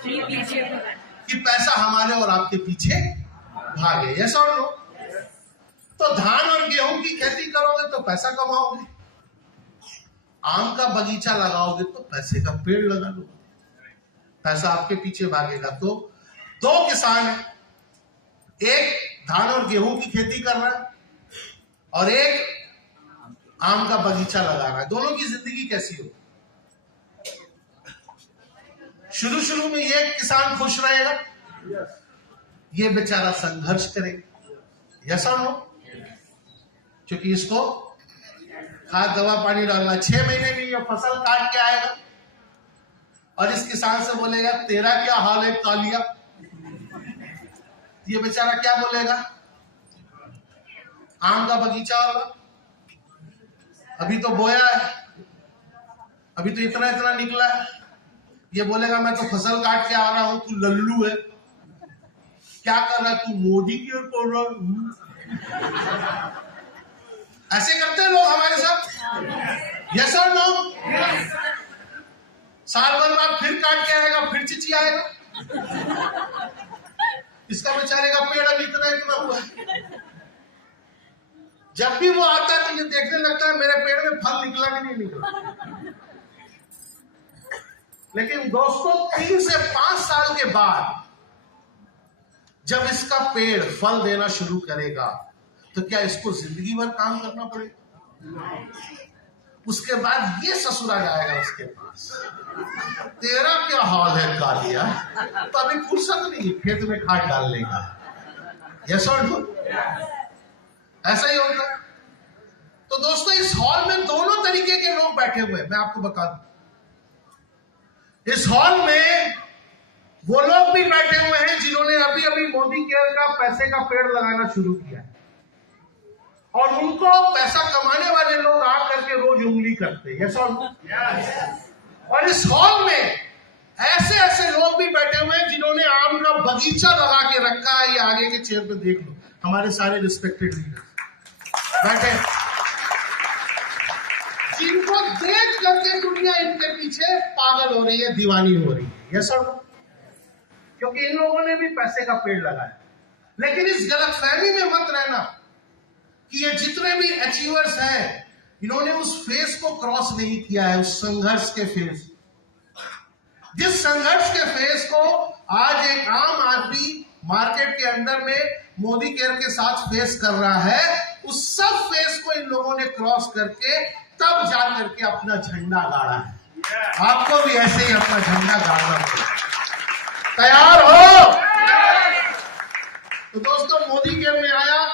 कि पैसा हमारे और आपके पीछे भागे। यस और नो? तो धान और गेहूं की खेती करोगे तो पैसा कमाओगे, आम का बगीचा लगाओगे तो पैसे का पेड़ लगा लो, पैसा आपके पीछे भागेगा। तो दो किसान है, एक धान और गेहूं की खेती कर रहा है और एक आम का बगीचा लगा रहा है। दोनों की जिंदगी कैसी हो? शुरू में ये किसान खुश रहेगा, ये बेचारा संघर्ष करेगा। यस और नो? क्योंकि इसको खाद दवा पानी डालना, 6 महीने में ये फसल काट के आएगा और इस किसान से बोलेगा तेरा क्या हाल है कालिया। ये बेचारा क्या बोलेगा? आम का बगीचा होगा, अभी तो बोया है, अभी तो इतना इतना निकला है। ये बोलेगा मैं तो फसल काट के आ रहा हूं, तू लल्लू है, क्या कर रहा है तू? मोदी की ओर बोल रहा हूं। ऐसे करते हैं लोग हमारे साथ। यस और नो? साल भर बाद फिर काट के आएगा, फिर चिची आएगा, इसका बेचारे का पेड़ अभी इतना इतना हुआ। जब भी वो आता है तो ये देखने लगता है मेरे पेड़ में फल निकला कि नहीं निकला। लेकिन दोस्तों 3 से 5 साल के बाद जब इसका पेड़ फल देना शुरू करेगा तो क्या इसको जिंदगी भर काम करना पड़ेगा? उसके बाद ये ससुरा जाएगा उसके पास, तेरा क्या हाल है कालिया, तो अभी फुर्सत नहीं खेत में खाद डाल लेगा। यस और नो? ऐसा ही होता है। तो दोस्तों इस हॉल में दोनों तरीके के लोग बैठे हुए हैं। मैं आपको बता दूं, इस हॉल में वो लोग भी बैठे हुए हैं जिन्होंने अभी अभी मोदी केयर का पैसे का पेड़ लगाना शुरू किया है और उनको पैसा कमाने वाले लोग आकर के रोज उंगली करते हैं। यस और नो? और इस हॉल में ऐसे ऐसे लोग भी बैठे हुए हैं जिन्होंने आम का बगीचा लगा के रखा है। ये आगे के चेयर पे देख लो, हमारे सारे रिस्पेक्टेड लीडर्स बैठे, जिनको देख करके दुनिया इनके पीछे पागल हो रही है, दीवानी हो रही है। यस और नो? क्योंकि इन लोगों ने भी पैसे का पेड़ लगाया। लेकिन इस गलतफहमी में मत रहना कि ये जितने भी अचीवर्स हैं इन्होंने उस फेज को क्रॉस नहीं किया है, उस संघर्ष के फेज, जिस संघर्ष के फेज को आज एक आम आदमी मार्केट के अंदर में मोदी केयर के साथ फेस कर रहा है, उस सब फेज को इन लोगों ने क्रॉस करके तब जाकर के अपना झंडा गाड़ा है। आपको भी ऐसे ही अपना झंडा गाड़ना पड़ेगा। तैयार हो? तो दोस्तों मोदी केयर में आया,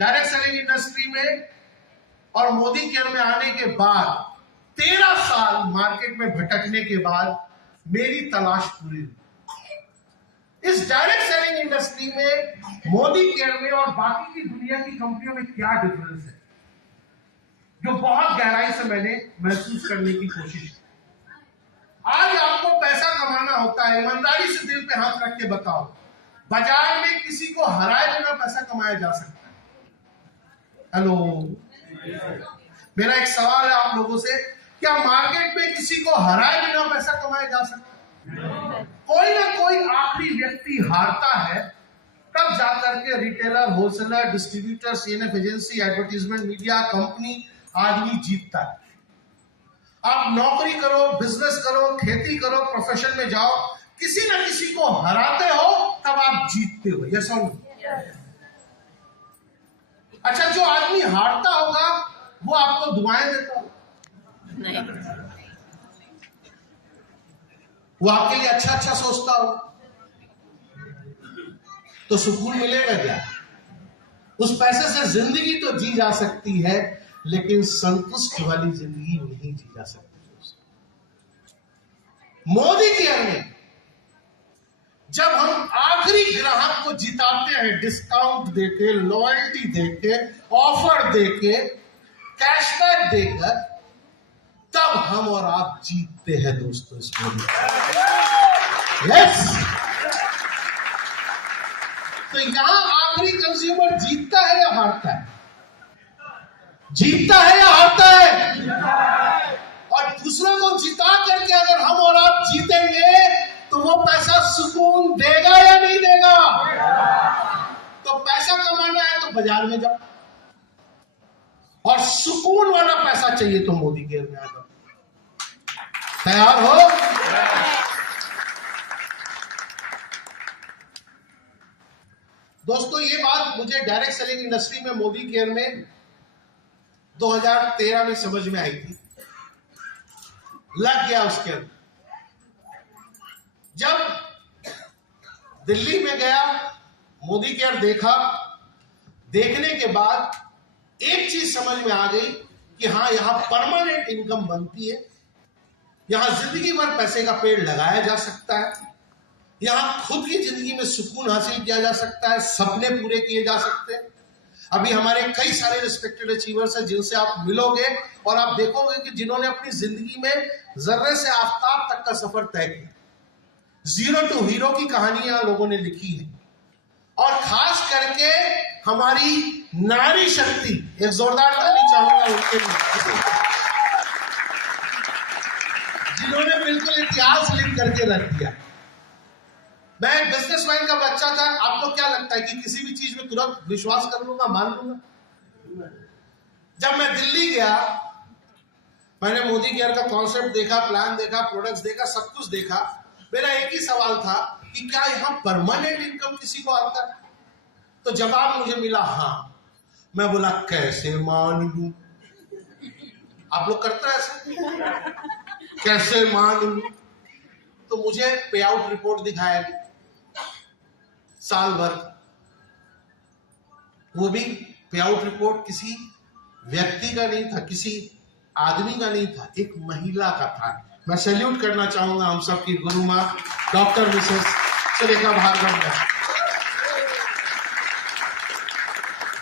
डायरेक्ट सेलिंग इंडस्ट्री में, और मोदी केयर में आने के बाद 13 साल मार्केट में भटकने के बाद मेरी तलाश पूरी हुई। इस डायरेक्ट सेलिंग इंडस्ट्री में, मोदी केयर में और बाकी की दुनिया की कंपनियों में क्या डिफरेंस है, जो बहुत गहराई से मैंने महसूस करने की कोशिश की। आज आपको पैसा कमाना होता है, ईमानदारी से दिल पे हाथ रख के बताओ, बाजार में किसी को हराए बिना पैसा कमाया जा सकता है? हेलो, मेरा एक सवाल है आप लोगों से, क्या मार्केट में किसी को हराए बिना पैसा कमाया जा सकता है? कोई ना कोई आखिरी व्यक्ति हारता है, तब जाकर के retailer, wholesaler, distributor, CNF agency, advertisement, media, company, आदमी जीतता है। आप नौकरी करो, बिजनेस करो, खेती करो, प्रोफेशन में जाओ, किसी ना किसी को हराते हो तब आप जीतते हो। यस और नो? अच्छा, जो आदमी हारता होगा वो आपको दुआएं देता होगा? नहीं। वो आपके लिए अच्छा अच्छा सोचता हो तो सुकून मिलेगा क्या? उस पैसे से जिंदगी तो जी जा सकती है, लेकिन संतुष्ट वाली जिंदगी नहीं जी जा सकती। मोदी केयर में जब हम आखिरी ग्राहक को जिताते हैं, डिस्काउंट देके, लॉयल्टी देके, ऑफर देके, कैशबैक देकर, तब हम और आप जीतते हैं दोस्तों इस मोदी। यस, तो यहां आखिरी कंज्यूमर जीतता है या हारता है? जीतता है या हारता है? और दूसरों को जिता करके अगर हम और आप जीतेंगे बाजार में जाओ, और सुकून वाला पैसा चाहिए तो मोदी केयर में आ जाओ। तैयार हो? दोस्तों, ये बात मुझे डायरेक्ट सेलिंग इंडस्ट्री में मोदी केयर में 2013 में समझ में आई थी, लग गया उसके अंदर। जब दिल्ली में गया, मोदी केयर देखा, देखने के बाद एक चीज समझ में आ गई कि हाँ, यहां परमानेंट इनकम बनती है, यहां जिंदगी भर पैसे का पेड़ लगाया जा सकता है, यहां खुद की जिंदगी में सुकून हासिल किया जा सकता है, सपने पूरे किए जा सकते हैं। अभी हमारे कई सारे रिस्पेक्टेड अचीवर्स हैं जिनसे आप मिलोगे और आप देखोगे कि जिन्होंने अपनी जिंदगी में जर्रे से आफताब तक का सफर तय किया, जीरो टू हीरो की कहानियां लोगों ने लिखी है। और खास करके हमारी नारी शक्ति, एक जोरदार ताली चाहूंगा उनके लिए, जिन्होंने बिल्कुल इतिहास लिख करके रख दिया। मैं एक बिजनेसमैन का बच्चा था। आपको क्या लगता है कि किसी भी चीज में तुरंत विश्वास कर लूंगा, मान लूंगा? जब मैं दिल्ली गया, मैंने मोदी केयर का कॉन्सेप्ट देखा, प्लान देखा, प्रोडक्ट्स देखा, सब कुछ देखा। मेरा एक ही सवाल था कि क्या यहाँ परमानेंट इनकम किसी को आता है? तो जवाब मुझे मिला हाँ। मैं बोला कैसे मान लूं? आप लोग करते हैं ऐसे, कैसे मान लूं? तो मुझे पे आउट रिपोर्ट दिखाया गया साल भर। वो भी पे आउट रिपोर्ट किसी व्यक्ति का नहीं था, किसी आदमी का नहीं था, एक महिला का था। मैं सैल्यूट करना चाहूंगा हम सबकी गुरु मां doctor Mrs Surekha Bhargav.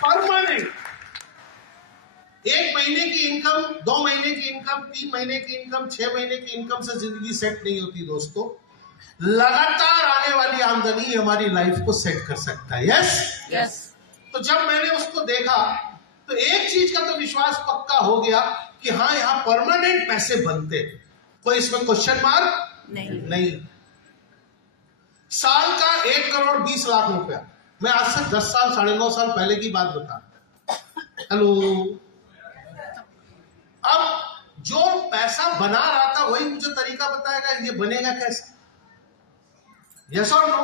Permanent 1 महीने की इनकम, 2 महीने की इनकम, 3 महीने की इनकम, 6 महीने की इनकम से जिंदगी सेट नहीं होती दोस्तों। लगातार आने वाली आमदनी हमारी लाइफ को सेट कर सकता है। यस। तो जब मैंने उसको देखा तो एक चीज का तो विश्वास पक्का हो गया कि हाँ, यहाँ परमानेंट पैसे बनते। कोई इसमें क्वेश्चन मार्क नहीं। साल का 1 करोड़ 20 लाख रुपया। मैं आज से 10 साल 9.5 साल पहले की बात बता। हेलो। अब जो पैसा बना रहा था वही मुझे तरीका बताएगा ये बनेगा कैसे। यस और नो?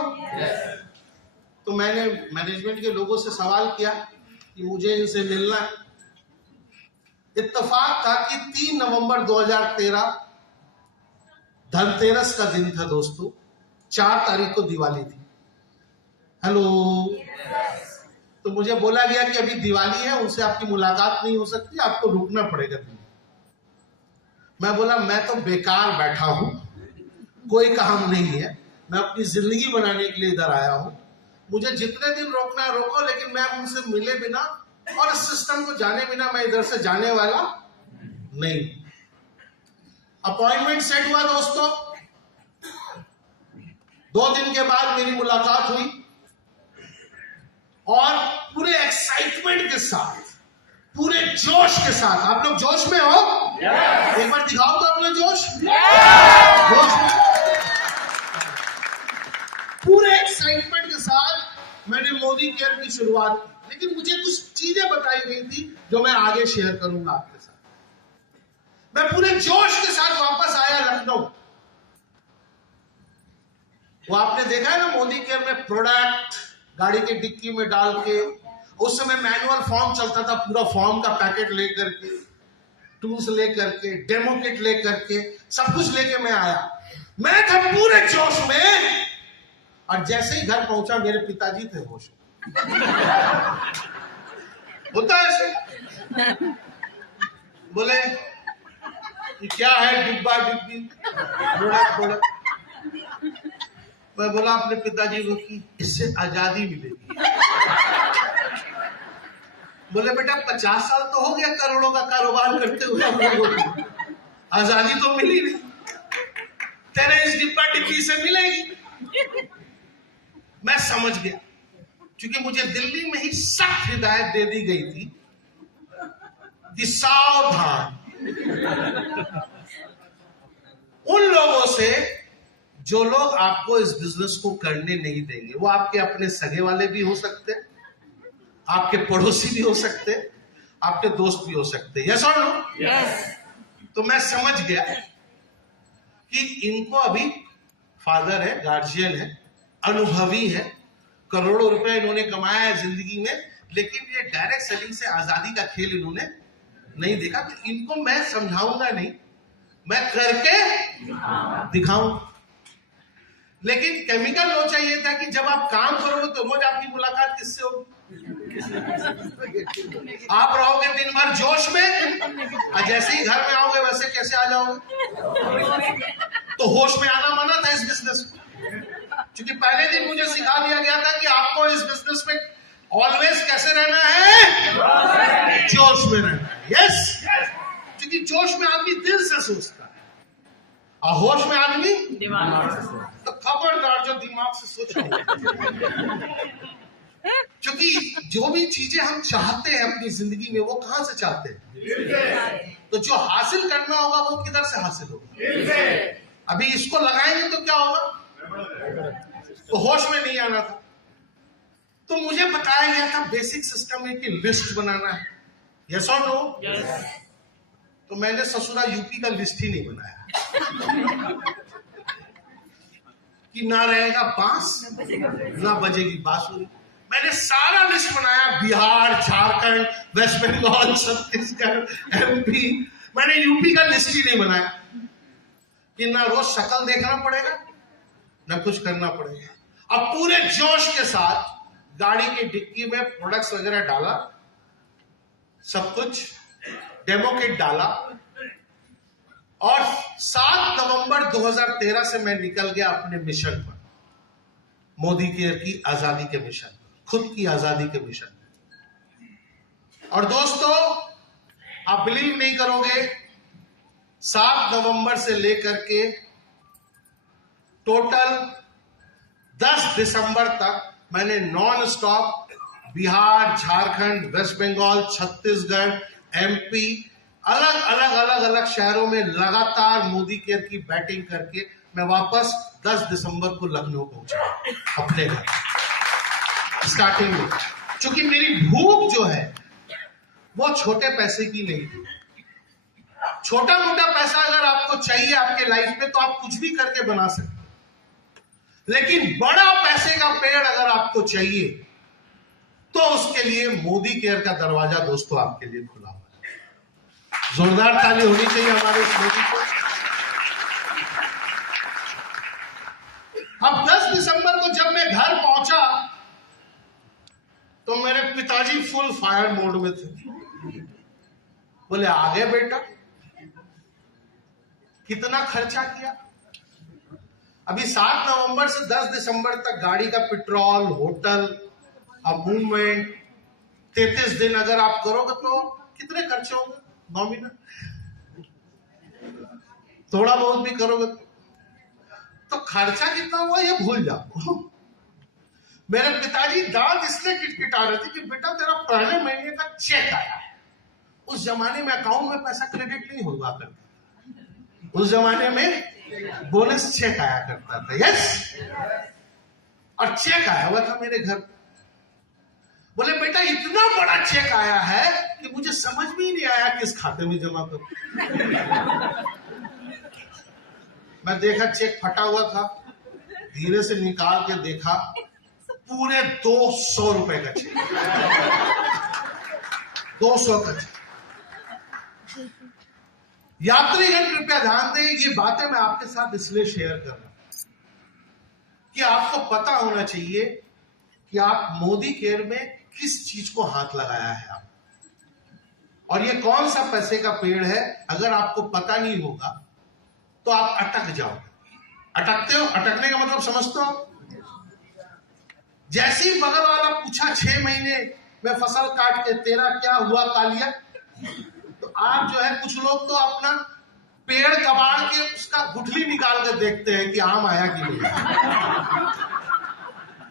तो मैंने मैनेजमेंट के लोगों से सवाल किया कि मुझे इनसे मिलना है। इत्तेफाक था कि 3 नवंबर 2013 धनतेरस का दिन था दोस्तों। 4 तारीख को दिवाली थी। हेलो। तो मुझे बोला गया कि अभी दिवाली है, उनसे आपकी मुलाकात नहीं हो सकती, आपको रुकना पड़ेगा। मैं बोला मैं तो बेकार बैठा हूं, कोई काम नहीं है, मैं अपनी जिंदगी बनाने के लिए इधर आया हूं। मुझे जितने दिन रोकना है रोको, लेकिन मैं उनसे मिले बिना और इस सिस्टम को जाने बिना मैं इधर से जाने वाला नहीं। अपॉइंटमेंट सेट हुआ दोस्तों। 2 दिन के बाद मेरी मुलाकात हुई और पूरे एक्साइटमेंट के साथ, पूरे जोश के साथ। आप लोग जोश में हो? एक बार दिखाओ तो अपना जोश। जोश में पूरे एक्साइटमेंट के साथ मैंने मोदी केयर की शुरुआत की। लेकिन मुझे कुछ चीजें बताई गई थी जो मैं आगे शेयर करूंगा आपके साथ। मैं पूरे जोश के साथ वापस आया लखनऊ। वो आपने देखा है ना, मोदी केयर में प्रोडक्ट गाड़ी के डिक्की में डाल के, उस समय मैनुअल फॉर्म चलता था, पूरा फॉर्म का पैकेट लेकर के, टूल्स लेकर के, डेमो किट लेकर के, सब कुछ लेके मैं आया। मैं था पूरे जोश में और जैसे ही घर पहुंचा मेरे पिताजी थे होश। होता है ऐसे। बोले कि क्या है डिब्बा डिब्बी प्रोडक्ट। मैं बोला अपने पिताजी को कि इससे आजादी मिलेगी। बोले बेटा 50 साल तो हो गया करोड़ों का कारोबार करते हुए, हम लोगों को आजादी तो मिली नहीं, तेरे इस डिब्बा डिब्बी से मिलेगी। मैं समझ गया, क्योंकि मुझे दिल्ली में ही सख्त हिदायत दे दी गई थी कि सावधान उन लोगों से जो लोग आपको इस बिजनेस को करने नहीं देंगे। वो आपके अपने सगे वाले भी हो सकते हैं, आपके पड़ोसी भी हो सकते, आपके दोस्त भी हो सकते। यस और नो? यस। तो मैं समझ गया कि इनको अभी फादर है, गार्जियन है, अनुभवी है, करोड़ों रुपए इन्होंने कमाया है जिंदगी में, लेकिन ये डायरेक्ट सेलिंग से आजादी का खेल इन्होंने नहीं देखा। तो इनको मैं समझाऊंगा नहीं, मैं करके दिखाऊं। लेकिन केमिकल लो चाहिए था कि जब आप काम करोगे तो रोज आपकी मुलाकात किससे होगी? आप रहोगे दिन भर जोश में, और जैसे ही घर में आओगे वैसे कैसे आ जाओगे? तो होश में आना मना था इस बिजनेस में, क्योंकि पहले दिन मुझे सिखा दिया गया था कि आपको इस बिजनेस में ऑलवेज कैसे रहना है? जोश में रहना है। यस, क्योंकि जोश में आदमी दिल से सोचता है और होश में आदमी दिमाग से। तो खबरदार जो दिमाग से सोचो, क्योंकि जो भी चीजें हम चाहते हैं अपनी जिंदगी में वो कहां से चाहते हैं? तो जो हासिल करना होगा वो किधर से हासिल होगा? अभी इसको लगाएंगे तो क्या होगा? तो होश में नहीं आना था। तो मुझे बताया गया था बेसिक सिस्टम है कि लिस्ट बनाना है। यस और नो? यस। तो मैंने ससुरा यूपी का लिस्ट ही नहीं बनाया कि ना रहेगा बांस ना बजेगी बांसुरी। मैंने सारा लिस्ट बनाया, बिहार, झारखंड, वेस्ट बंगाल, छत्तीसगढ़, एमपी। मैंने यूपी का लिस्ट ही नहीं बनाया कि ना रोज शक्ल देखना पड़ेगा ना कुछ करना पड़ेगा। अब पूरे जोश के साथ गाड़ी की डिक्की में प्रोडक्ट्स वगैरह डाला, सब कुछ डेमो किट डाला, और 7 नवंबर 2013 से मैं निकल गया अपने मिशन पर, मोदी केयर की आजादी के मिशन, खुद की आजादी के मिशन। और दोस्तों, आप बिलीव नहीं करोगे, 7 नवंबर से लेकर के टोटल 10 दिसंबर तक मैंने non stop Bihar, Jharkhand, West Bengal, Chhattisgarh, MP, अलग अलग शहरों में लगातार मोदी केयर की बैटिंग करके मैं वापस 10 दिसंबर को लखनऊ पहुंचा अपने घर। स्टार्टिंग में क्योंकि मेरी भूख जो है वो छोटे पैसे की नहीं थी। छोटा मोटा पैसा अगर आपको चाहिए आपके लाइफ में तो आप कुछ भी करके बना सकते, लेकिन बड़ा पैसे का पेड़ अगर आपको चाहिए तो उसके लिए मोदी केयर का दरवाजा दोस्तों आपके लिए खुला हुआ है। जोरदार ताली होनी चाहिए हमारे इस मोदी को। अब 10 दिसंबर को जब मैं घर पहुंचा तो मेरे पिताजी फुल फायर मोड में थे। बोले, आगे बेटा, कितना खर्चा किया? अभी 7 नवंबर से 10 दिसंबर तक गाड़ी का पेट्रोल, होटल, मूवमेंट, 33 दिन अगर आप करोगे तो कितने खर्चे होंगे? नॉमिनल थोड़ा बहुत भी करोगे तो खर्चा कितना हुआ ये भूल जाओ। मेरे पिताजी दांत इसलिए किटकिटा रहे थे कि बेटा तेरा पहले महीने का चेक आया है। उस जमाने में अकाउंट में पैसा क्रेडिट नहीं हुआ करता, उस जमाने में बोनस चेक आया करता था। यस, और चेक आया हुआ था मेरे घर। बोले, बेटा इतना बड़ा चेक आया है कि मुझे समझ में ही नहीं आया किस खाते में जमा करूं। मैं देखा चेक फटा हुआ था, धीरे से निकाल के देखा, पूरे 200 रुपए का चेक, 200 का चेक। यात्रीगण कृपया ध्यान दें, ये बातें मैं आपके साथ इसलिए शेयर कर रहा हूं कि आपको पता होना चाहिए कि आप मोदी केयर में किस चीज को हाथ लगाया है आप, और ये कौन सा पैसे का पेड़ है। अगर आपको पता नहीं होगा तो आप अटक जाओगे। अटकते हो, अटकने का मतलब समझते हो आप? जैसे ही बगल वाला पूछा 6 महीने में फसल काट के तेरा क्या हुआ कालिया, तो आप जो है, कुछ लोग तो अपना पेड़ कबाड़ के उसका गुठली निकाल के देखते हैं कि आम आया कि नहीं।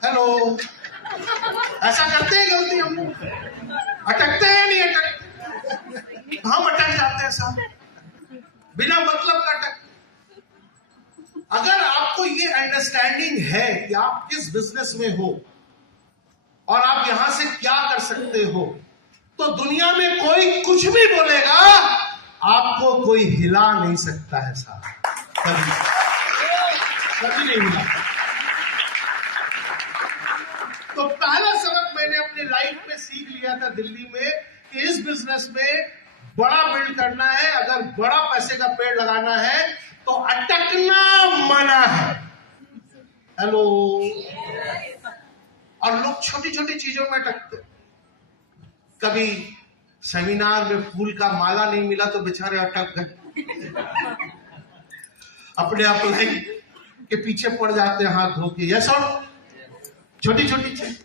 हेलो, ऐसा करते हैं गलती हम लोग? अटकते हैं नहीं अटकते? हम अटक जाते हैं साहब, बिना मतलब का अटक। अगर आपको ये अंडरस्टैंडिंग है कि आप किस बिजनेस में हो और आप यहां से क्या कर सकते हो, तो दुनिया में कोई कुछ भी बोलेगा, आपको कोई हिला नहीं सकता है साहब, कभी नहीं हिला। तो पहला सबक मैंने अपनी लाइफ में सीख लिया था दिल्ली में कि इस बिजनेस में बड़ा बिल्ड करना है, अगर बड़ा पैसे का पेड़ लगाना है तो अटकना मना है। हेलो। और लोग छोटी छोटी चीजों में अटकते। कभी सेमिनार में फूल का माला नहीं मिला तो बेचारे अटक गए, अपने आप के पीछे पड़ जाते हैं हाथ धो के। यस और छोटी छोटी चीज,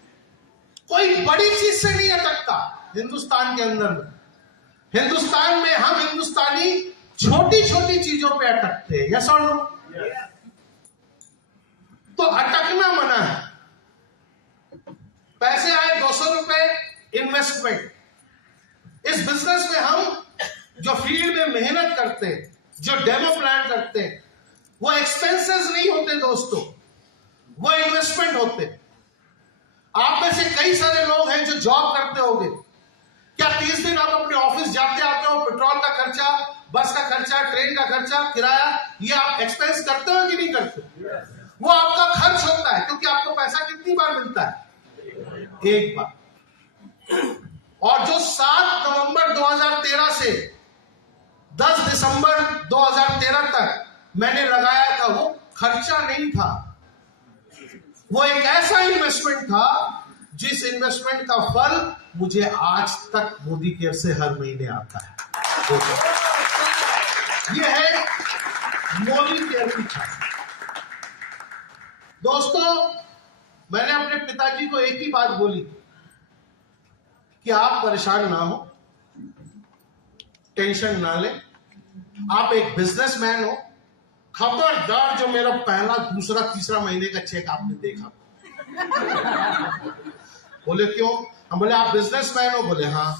कोई बड़ी चीज से नहीं अटकता हिंदुस्तान के अंदर में। हिंदुस्तान में हम हिंदुस्तानी छोटी छोटी चीजों पे अटकते हैं। यस और नो। तो अटकना मना है। पैसे आए 200 रुपए इन्वेस्टमेंट। इस बिजनेस में हम जो फील्ड में मेहनत करते हैं, जो डेमो प्लान करते हैं, वो एक्सपेंसेस नहीं होते दोस्तों, वो इन्वेस्टमेंट होते। आप में से कई सारे लोग हैं जो जॉब करते होंगे। क्या 30 दिन आप अपने ऑफिस जाते आते हो, पेट्रोल का खर्चा, बस का खर्चा, ट्रेन का खर्चा, किराया, ये आप एक्सपेंस करते हो कि नहीं करते? वो आपका खर्च होता है, क्योंकि आपको पैसा कितनी बार मिलता है? एक बार। और जो 7 नवंबर 2013 से 10 दिसंबर 2013 तक मैंने लगाया था, वो खर्चा नहीं था, वो एक ऐसा इन्वेस्टमेंट था जिस इन्वेस्टमेंट का फल मुझे आज तक मोदी केयर से हर महीने आता है। ये है मोदी केयर की छाप। दोस्तों, मैंने अपने पिताजी को एक ही बात बोली कि आप परेशान ना हो, टेंशन ना ले, आप एक बिजनेसमैन हो, खबरदार जो मेरा पहला, दूसरा, तीसरा महीने का चेक आपने देखा। बोले क्यों? हम बोले आप बिजनेसमैन हो। बोले हाँ।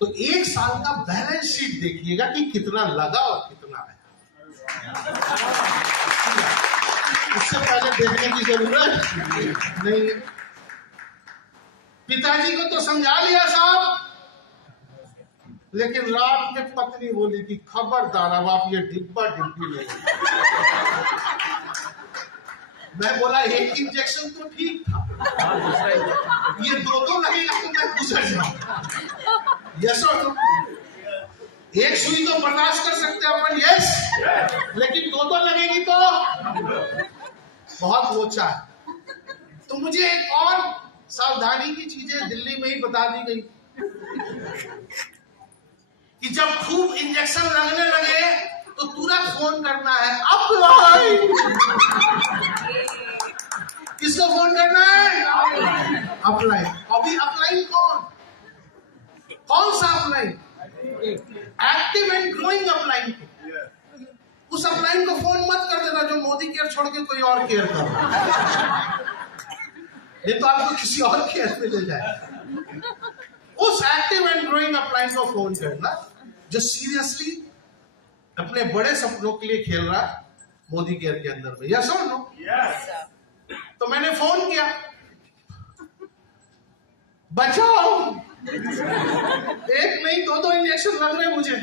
तो 1 साल का बैलेंस शीट देखिएगा कि कितना लगा और कितना आया। इससे पहले देखने की जरूरत नहीं है। पिताजी को तो समझा लिया साहब, लेकिन रात में पत्नी बोली कि खबरदार अब आप ये डिब्बा डिब्बी नहीं। मैं बोला एक इंजेक्शन तो ठीक था, ये 2 लगेगा तो मैं गुजर जाऊं। यस और नो। एक सुई तो बर्दाश्त कर सकते अपन, यस, लेकिन 2 लगेगी तो बहुत लोचा है। तो मुझे एक और सावधानी की चीजें दिल्ली में ही बता दी गई कि जब खूब इंजेक्शन लगने लगे तो तुरंत फोन करना है, अप्लाई। किसको फोन करना है? अप्लाई। अभी अप्लाई कौन सा apply? Active and growing apply. उस अप्लाई को फोन मत कर देना जो मोदी केयर छोड़ के कोई और केयर कर रहा, नहीं तो आपको किसी और केयर में ले जाए। उस एक्टिव एंड ग्रोइंग अप्लाई को फोन करना जो सीरियसली अपने बड़े सपनों के लिए खेल रहा है मोदी केयर के अंदर में। यस और नो? तो मैंने फोन किया, बचाओ, 1 नहीं 2 इंजेक्शन लग रहे मुझे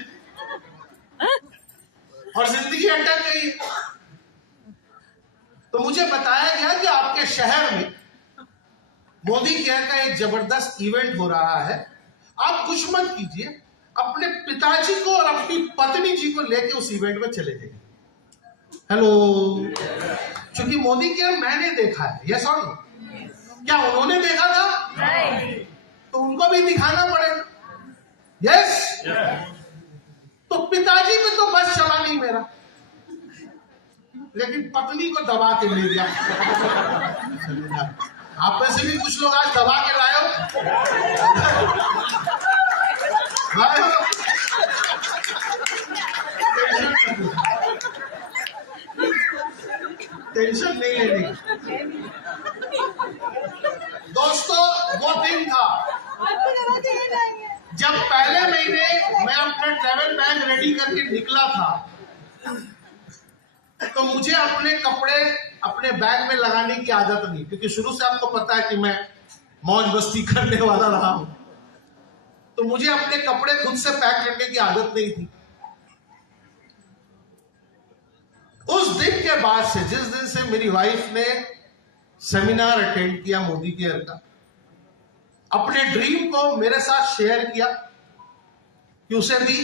और जिंदगी अटक गई। तो मुझे बताया गया कि आपके शहर में मोदी केयर का एक जबरदस्त इवेंट हो रहा है, आप कुछ मत कीजिए, अपने पिताजी को और अपनी पत्नी जी को लेके उस इवेंट में चले जाइए। हेलो। क्योंकि मोदी केयर मैंने देखा है। यस और नो? क्या उन्होंने देखा था? नहीं। तो उनको भी दिखाना पड़ेगा। यस। तो पिताजी पे तो बस चला नहीं मेरा, लेकिन पत्नी को दबा के ले गया। आप में से भी कुछ लोग आज दबा के लाए हो। टेंशन नहीं लेनी दोस्तों। वो दिन था जब पहले महीने मैं अपना ट्रैवल बैग रेडी करके निकला था, तो मुझे अपने कपड़े अपने बैग में लगाने की आदत नहीं, क्योंकि शुरू से आपको पता है कि मैं मौज मस्ती करने वाला रहा हूं, तो मुझे अपने कपड़े खुद से पैक करने की आदत नहीं थी। उस दिन के बाद से, जिस दिन से मेरी वाइफ ने सेमिनार अटेंड किया मोदी केयर का, अपने ड्रीम को मेरे साथ शेयर किया कि उसे भी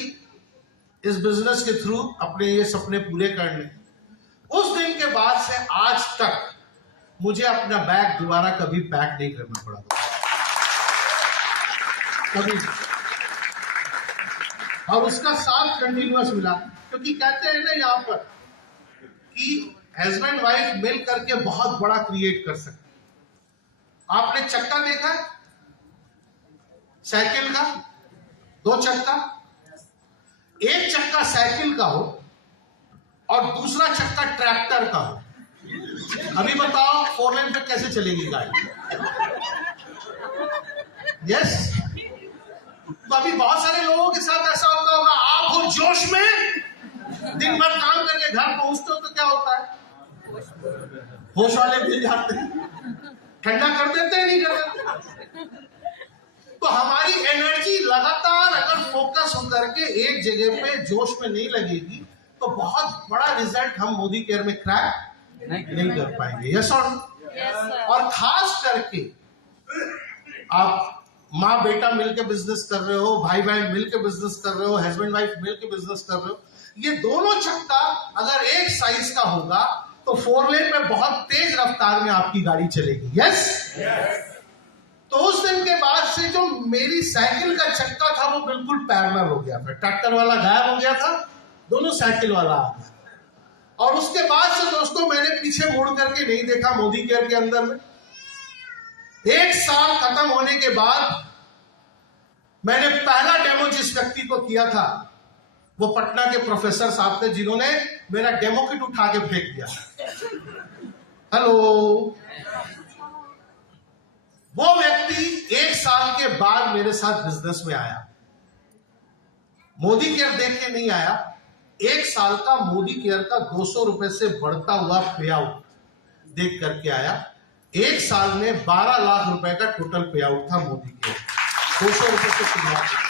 इस बिजनेस के थ्रू अपने ये सपने पूरे करने, उस दिन के बाद से आज तक मुझे अपना बैग दोबारा कभी पैक नहीं करना पड़ा, कभी। और उसका साथ कंटिन्यूअस मिला, क्योंकि कहते हैं ना यहाँ पर कि हस्बैंड वाइफ मिल करके बहुत बड़ा क्रिएट कर सकते। आपने चक्का देखा है साइकिल का? 2 चक्का, एक चक्का साइकिल का हो और दूसरा चक्का ट्रैक्टर का हो, अभी बताओ 4 लेन पे कैसे चलेगी गाड़ी? यस। तो अभी बहुत सारे लोगों के साथ ऐसा होता होगा, आप हो जोश में, दिन भर काम करके घर पहुंचते हो तो क्या होता है, होश वाले मिल जाते हैं, ठंडा कर देते हैं, नहीं कर देते। तो हमारी एनर्जी लगातार अगर फोकस होकर के एक जगह पे जोश में नहीं लगेगी तो बहुत बड़ा रिजल्ट हम मोदी केयर में क्रैक नहीं कर पाएंगे। यस और खास करके आप माँ बेटा मिलकर बिजनेस कर रहे हो, भाई बहन मिलकर बिजनेस कर रहे हो, हस्बैंड वाइफ मिलकर बिजनेस कर रहे हो, ये दोनों चक्का अगर एक साइज का होगा तो 4 लेन में बहुत तेज रफ्तार में आपकी गाड़ी चलेगी। यस। तो उस दिन के बाद से जो मेरी साइकिल का चक्का था वो बिल्कुल पैरेलल हो गया, फिर ट्रैक्टर वाला गायब हो गया था, दोनों साइकिल वाला आ गया। और उसके बाद से दोस्तों मैंने पीछे मुड़ करके नहीं देखा मोदी केयर के अंदर में। 1 साल खत्म होने के बाद मैंने पहला डेमो जिस व्यक्ति को किया था वो पटना के प्रोफेसर साहब थे, जिन्होंने मेरा डेमो किट उठा के फेंक दिया। हेलो। वो व्यक्ति 1 साल के बाद मेरे साथ बिजनेस में आया, मोदी केयर देख के नहीं आया, 1 साल का मोदी केयर का 200 रुपए से बढ़ता हुआ पे आउट देख करके आया। 1 साल में 12 लाख रुपए का टोटल पे आउट था मोदी केयर, 200 रुपए से शुरुआत।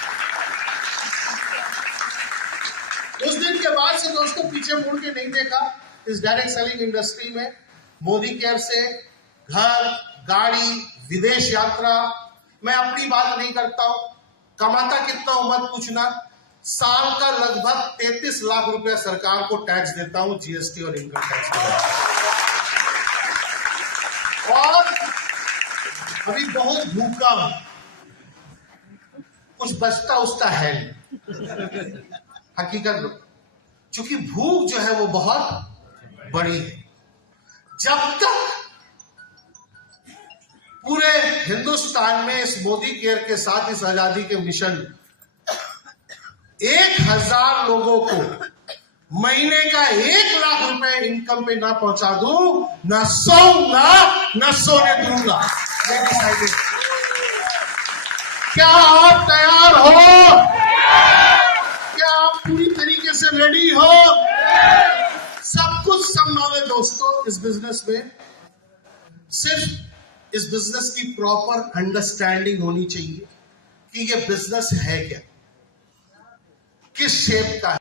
उस दिन के बाद से दोस्तों पीछे मुड़ के नहीं देखा। इस डायरेक्ट सेलिंग इंडस्ट्री में मोदी केयर से घर, गाड़ी, विदेश यात्रा, मैं अपनी बात नहीं करता हूं, कमाता कितना हूं मत पूछना, साल का लगभग 33 लाख रुपया सरकार को टैक्स देता हूं, जीएसटी और इनकम टैक्स। और अभी बहुत भूखा हूं, कुछ बचता उसका है नहीं, हकीकत। क्योंकि भूख जो है वो बहुत बड़ी है। जब तक पूरे हिंदुस्तान में इस मोदी केयर के साथ, इस आजादी के मिशन 1000 लोगों को महीने का 1 लाख रुपए इनकम पे ना पहुंचा दूं, ना सोऊंगा ना सोने दूंगा। क्या आप तैयार हो? क्या आप पूरी तरीके से रेडी हो? सब कुछ संभव है दोस्तों इस बिजनेस में, सिर्फ इस बिजनेस की प्रॉपर अंडरस्टैंडिंग होनी चाहिए कि ये बिजनेस है क्या, किस शेप का है।